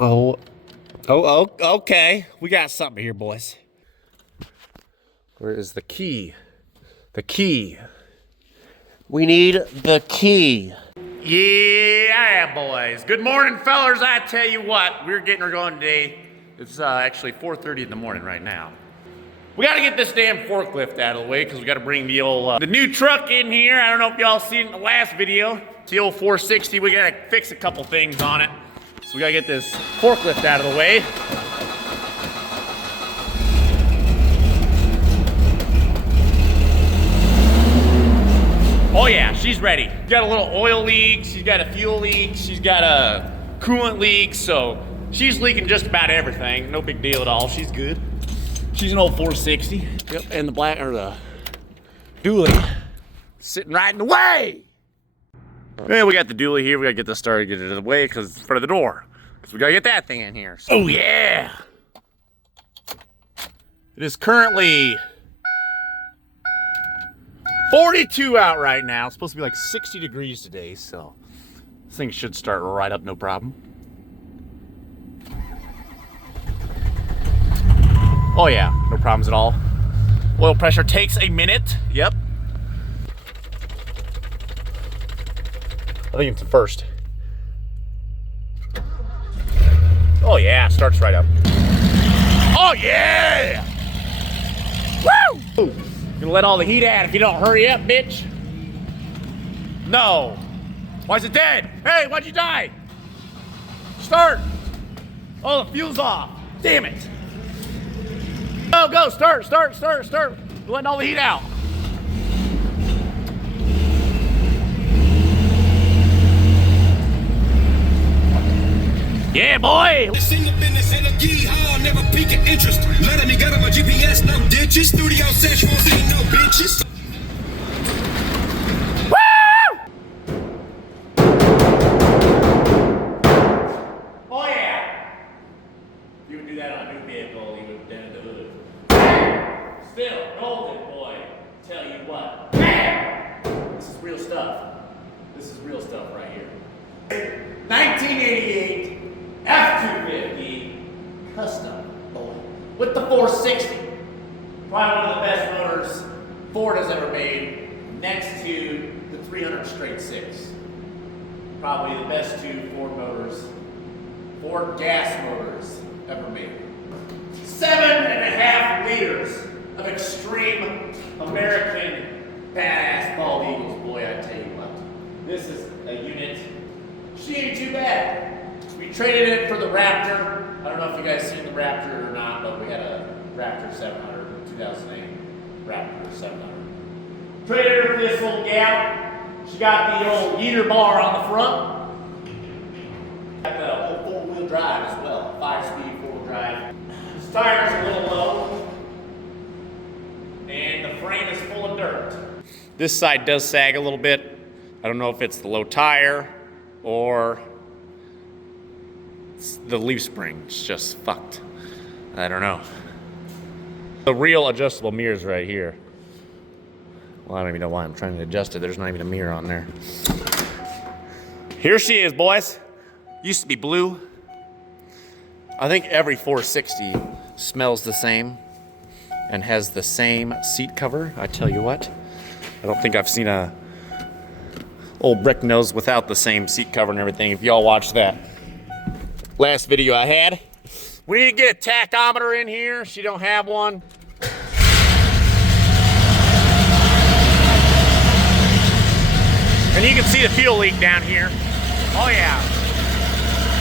Oh, okay. We got something here, boys. Where is the key? The key. We need the key. Yeah, boys. Good morning, fellers. I tell you what, we're getting her going today. It's actually 4:30 in the morning right now. We gotta get this damn forklift out of the way because we gotta bring the old, the new truck in here. I don't know if y'all seen it in the last video. It's the old 460. We gotta fix a couple things on it. So we gotta get this forklift out of the way. Oh yeah, she's ready. She's got a little oil leak, she's got a fuel leak, she's got a coolant leak, so she's leaking just about everything. No big deal at all, she's good. She's an old 460. Yep, and the black, or the dually, sitting right in the way. Yeah, we got the dually here. We gotta get this started, get it out of the way because it's in front of the door. Because we gotta get that thing in here. So, oh yeah! It is currently 42 out right now. It's supposed to be like 60 degrees today, so this thing should start right up, no problem. Oh yeah, no problems at all. Oil pressure takes a minute. Yep. I think it's the first. Oh yeah, starts right up. Oh yeah! Woo! Gonna let all the heat out if you don't hurry up, bitch. No. Why is it dead? Hey, why'd you die? Start. Oh, the fuel's off. Damn it. Go, start. You're letting all the heat out. Yeah, boy! Single business and a yeehaw, never peak in interest. Letting me get on my GPS, no ditches. Studio session, won't see no bitches. Woo! Oh yeah! If you would do that on a new vehicle, you would dent the hood. Still, golden boy. Tell you what. This is real stuff. This is real stuff right here. 1988. F250 custom boy with the 460. Probably one of the best motors Ford has ever made, next to the 300 straight six. Probably the best two Ford gas motors ever made. 7.5 liters of extreme American badass bald eagles, boy, I tell you what. This is a unit. She ain't too bad. We traded it for the Raptor. I don't know if you guys seen the Raptor or not, but we had a Raptor 700, 2008 Raptor 700. Traded her for this little gal. She got the old heater bar on the front. Got the old four-wheel drive as well, 5-speed four-wheel drive. This tire's a little low, and the frame is full of dirt. This side does sag a little bit. I don't know if it's the low tire or the leaf spring. It's just fucked. I don't know. The real adjustable mirrors right here. Well, I don't even know why I'm trying to adjust it. There's not even a mirror on there. Here she is, boys. Used to be blue. I think every 460 smells the same and has the same seat cover. I tell you what, I don't think I've seen a old brick nose without the same seat cover and everything. If y'all watched that last video I had. We need to get a tachometer in here. She don't have one. And you can see the fuel leak down here. Oh yeah.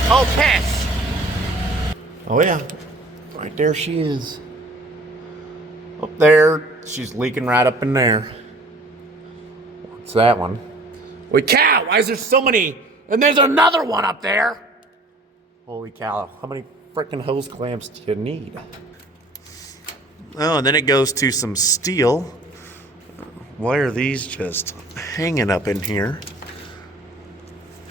Oh, piss. Oh yeah. Right there she is. Up there. She's leaking right up in there. What's that one? Holy cow, why is there so many? And there's another one up there. Holy cow, how many frickin' hose clamps do you need? Oh, and then it goes to some steel. Why are these just hanging up in here?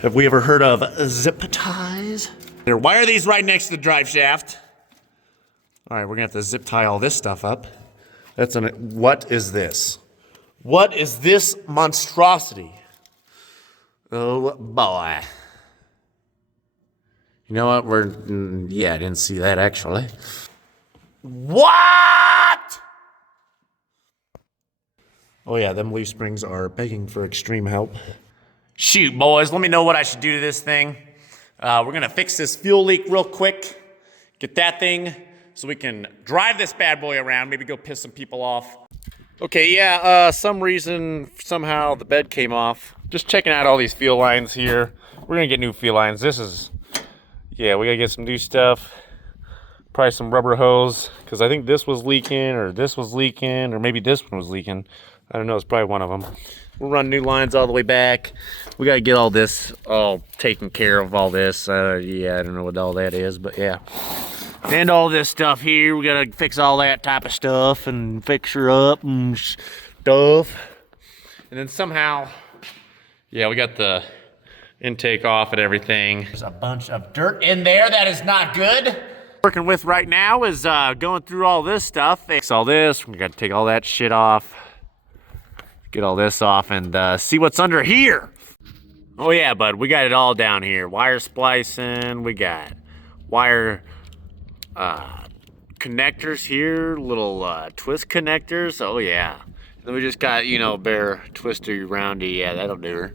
Have we ever heard of zip ties? Why are these right next to the drive shaft? All right, we're gonna have to zip tie all this stuff up. What is this? What is this monstrosity? Oh boy. You know what? Yeah, I didn't see that actually. What? Oh yeah, them leaf springs are begging for extreme help. Shoot, boys, let me know what I should do to this thing. We're gonna fix this fuel leak real quick. Get that thing so we can drive this bad boy around, maybe go piss some people off. Okay, yeah, some reason, somehow the bed came off. Just checking out all these fuel lines here. We're gonna get new fuel lines. Yeah, we gotta get some new stuff. Probably some rubber hose, because I think this was leaking, or maybe this one was leaking. I don't know, it's probably one of them. We'll run new lines all the way back. We gotta get all this all taken care of, all this. Yeah, I don't know what all that is, but yeah. And all this stuff here, we gotta fix all that type of stuff and fix her up and stuff. And then somehow, yeah, we got the intake off and everything. There's a bunch of dirt in there that is not good. Working with right now is going through all this stuff. Fix all this, we gotta take all that shit off. Get all this off and see what's under here. Oh yeah, bud, we got it all down here. Wire splicing, we got wire connectors here, little twist connectors. Oh yeah. Then we just got, you know, bare twisty roundy. Yeah, that'll do her.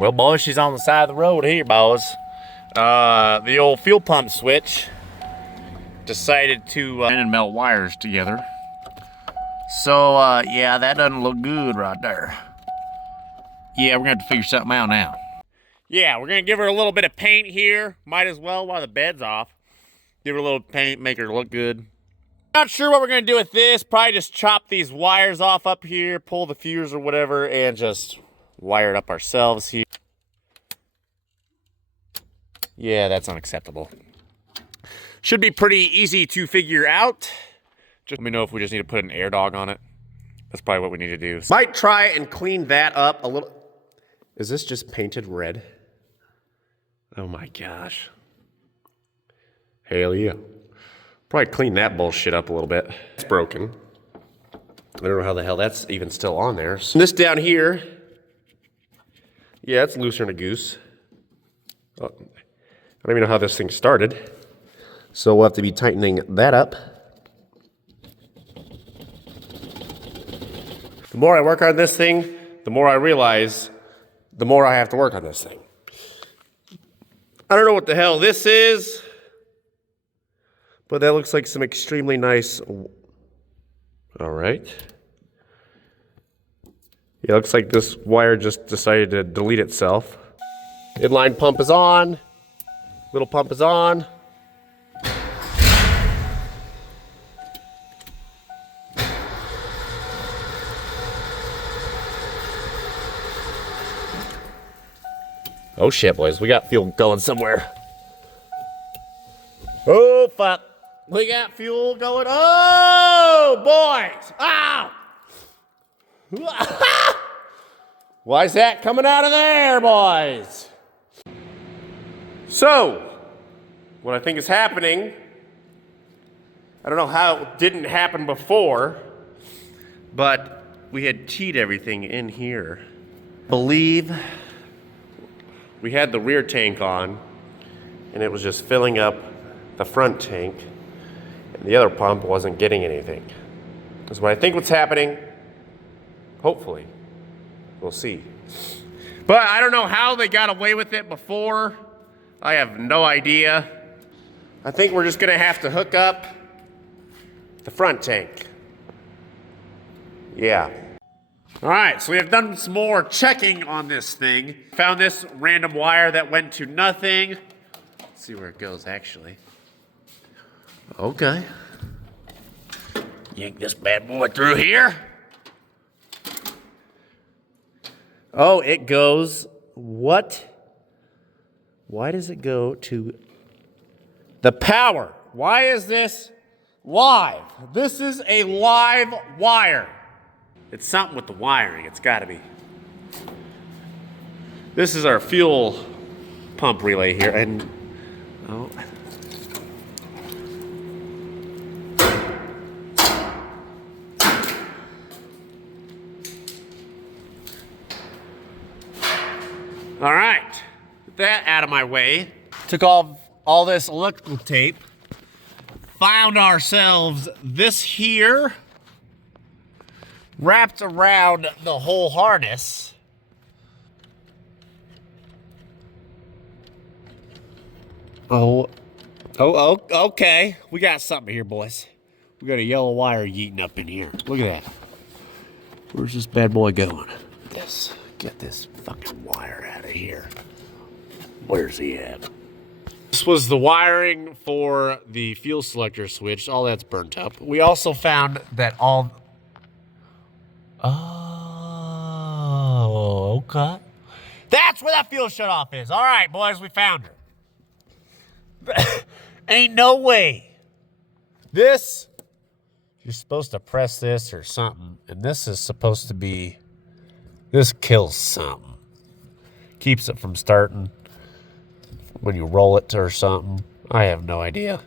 Well, boys, she's on the side of the road here, boys. The old fuel pump switch decided to and melt wires together. So, yeah, that doesn't look good right there. Yeah, we're gonna have to figure something out now. Yeah, we're gonna give her a little bit of paint here. Might as well while the bed's off. Give her a little paint, make her look good. Not sure what we're gonna do with this. Probably just chop these wires off up here, pull the fuse or whatever, and just wire it up ourselves here. Yeah, that's unacceptable. Should be pretty easy to figure out. Just let me know if we just need to put an air dog on it. That's probably what we need to do. Might try and clean that up a little. Is this just painted red? Oh my gosh. Hell yeah. Probably clean that bullshit up a little bit. It's broken. I don't know how the hell that's even still on there. So this down here, yeah, it's looser than a goose. Oh, I don't even know how this thing started. So we'll have to be tightening that up. The more I work on this thing, the more I realize, the more I have to work on this thing. I don't know what the hell this is, but that looks like some extremely nice. All right. Yeah, looks like this wire just decided to delete itself. Inline pump is on. Little pump is on. Oh shit, boys, we got fuel going somewhere. Oh fuck, we got fuel going. Oh boys, ow! Why is that coming out of there, boys? So, what I think is happening, I don't know how it didn't happen before, but we had teed everything in here. I believe we had the rear tank on, and it was just filling up the front tank, and the other pump wasn't getting anything. That's what I think what's happening. Hopefully. We'll see. But I don't know how they got away with it before. I have no idea. I think we're just gonna have to hook up the front tank. Yeah. All right, so we have done some more checking on this thing. Found this random wire that went to nothing. Let's see where it goes, actually. Okay. Yank this bad boy through here. Oh, it goes, what? Why does it go to the power? Why is this live? This is a live wire. It's something with the wiring, it's gotta be. This is our fuel pump relay here, and oh. All right, get that out of my way. Took all this electrical tape. Found ourselves this here. Wrapped around the whole harness. Oh, okay. We got something here, boys. We got a yellow wire yeeting up in here. Look at that. Where's this bad boy going? Get this fucking wire out of here. Where's he at? This was the wiring for the fuel selector switch. All that's burnt up. We also found that all... Oh, okay. That's where that fuel shutoff is. All right, boys, we found her. Ain't no way. This... You're supposed to press this or something, and this is supposed to be... This kills something. Keeps it from starting when you roll it or something. I have no idea.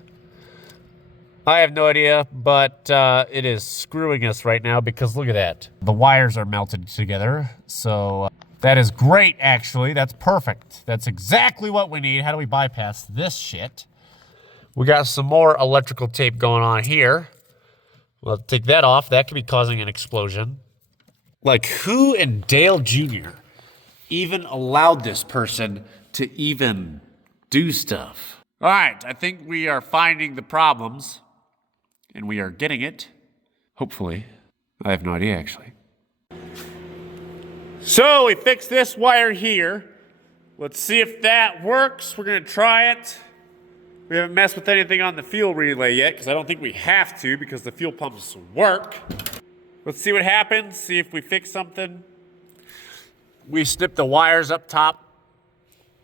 But it is screwing us right now because look at that. The wires are melted together, so that is great, actually. That's perfect. That's exactly what we need. How do we bypass this shit? We got some more electrical tape going on here. We'll take that off. That could be causing an explosion. Like, who in Dale Jr. even allowed this person to even do stuff? All right, I think we are finding the problems, and we are getting it. Hopefully. I have no idea, actually. So, we fixed this wire here. Let's see if that works. We're going to try it. We haven't messed with anything on the fuel relay yet, because I don't think we have to, because the fuel pumps work. Let's see what happens, see if we fix something. We snipped the wires up top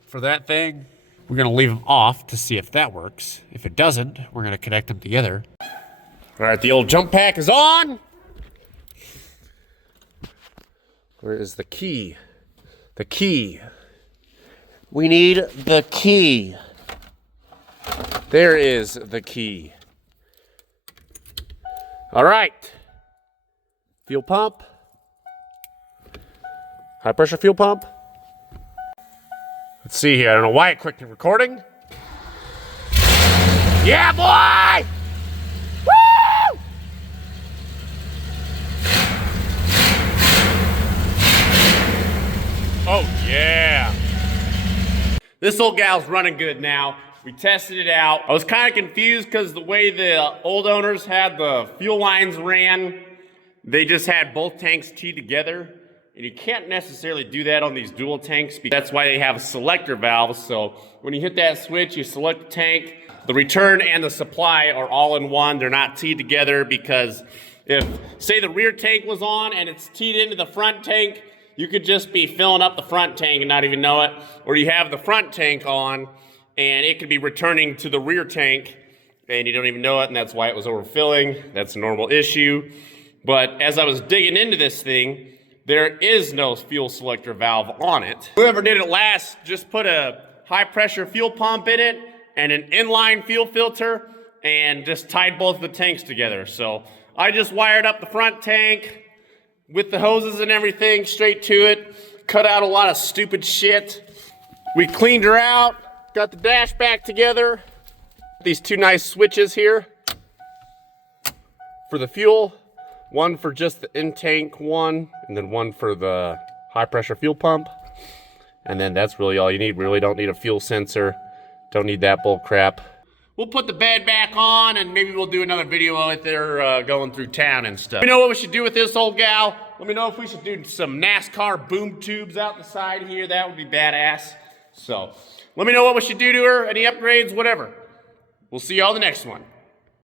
for that thing. We're gonna leave them off to see if that works. If it doesn't, we're gonna connect them together. All right, the old jump pack is on. Where is the key? The key. We need the key. There is the key. All right. Fuel pump. High pressure fuel pump. Let's see here. I don't know why it quit the recording. Yeah, boy! Woo! Oh, yeah. This old gal's running good now. We tested it out. I was kind of confused because the way the old owners had the fuel lines ran, they just had both tanks teed together. And you can't necessarily do that on these dual tanks because that's why they have selector valves. So when you hit that switch, you select the tank. The return and the supply are all in one. They're not teed together because if, say, the rear tank was on and it's teed into the front tank, you could just be filling up the front tank and not even know it. Or you have the front tank on and it could be returning to the rear tank and you don't even know it, and that's why it was overfilling. That's a normal issue. But as I was digging into this thing, there is no fuel selector valve on it. Whoever did it last just put a high pressure fuel pump in it and an inline fuel filter and just tied both of the tanks together. So I just wired up the front tank with the hoses and everything straight to it, cut out a lot of stupid shit. We cleaned her out, got the dash back together. These two nice switches here for the fuel. One for just the in-tank one, and then one for the high-pressure fuel pump. And then that's really all you need. We really don't need a fuel sensor. Don't need that bull crap. We'll put the bed back on, and maybe we'll do another video with her going through town and stuff. Let me know what we should do with this old gal. Let me know if we should do some NASCAR boom tubes out the side here. That would be badass. So, let me know what we should do to her, any upgrades, whatever. We'll see y'all the next one.